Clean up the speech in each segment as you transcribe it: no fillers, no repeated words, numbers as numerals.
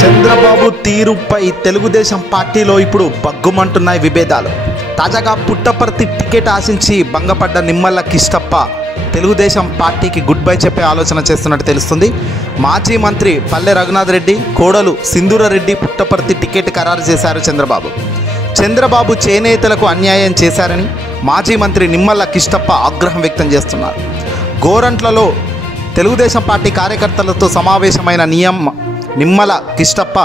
చంద్రబాబు తీరుపై తెలుగుదేశం పార్టీలో ఇప్పుడు బగ్గుమంటున్నాయి విభేదాలు. తాజాగా పుట్టపర్తి టికెట్ ఆశించి భంగపడ్డ నిమ్మల కిష్టప్ప తెలుగుదేశం పార్టీకి గుడ్ బై చెప్పే ఆలోచన చేస్తున్నట్టు తెలుస్తుంది. మాజీ మంత్రి పల్లె రఘునాథ్ రెడ్డి కోడలు సింధూరారెడ్డి పుట్టపర్తి టికెట్ ఖరారు చేశారు. చంద్రబాబు చేనేతలకు అన్యాయం చేశారని మాజీ మంత్రి నిమ్మల కిష్టప్ప ఆగ్రహం వ్యక్తం చేస్తున్నారు. గోరంట్లలో తెలుగుదేశం పార్టీ కార్యకర్తలతో సమావేశమైన నిమ్మల కిష్టప్ప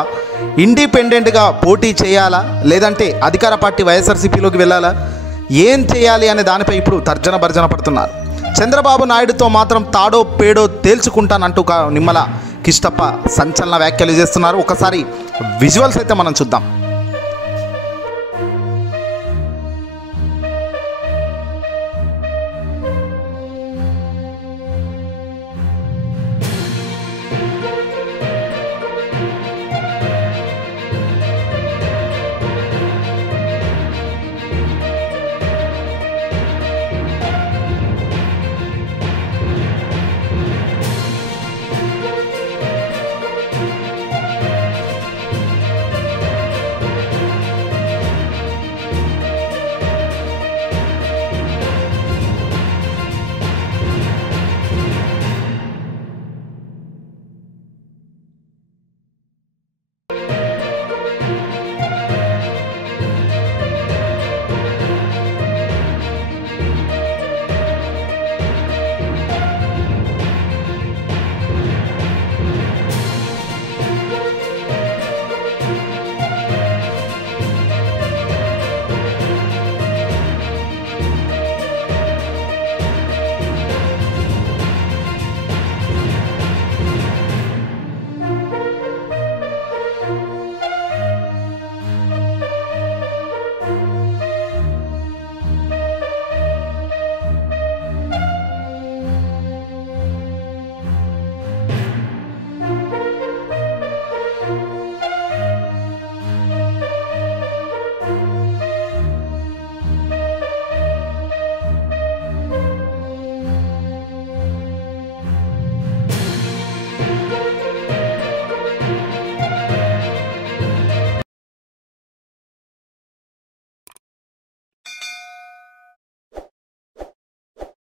ఇండిపెండెంట్గా పోటీ చేయాలా లేదంటే అధికార పార్టీ వైఎస్ఆర్సీపీలోకి వెళ్ళాలా, ఏం చేయాలి అనే దానిపై ఇప్పుడు తర్జన భర్జన పడుతున్నారు. చంద్రబాబు నాయుడుతో మాత్రం తాడో పేడో తేల్చుకుంటానంటూ నిమ్మల కిష్టప్ప సంచలన వ్యాఖ్యలు చేస్తున్నారు. ఒకసారి విజువల్స్ అయితే మనం చూద్దాం.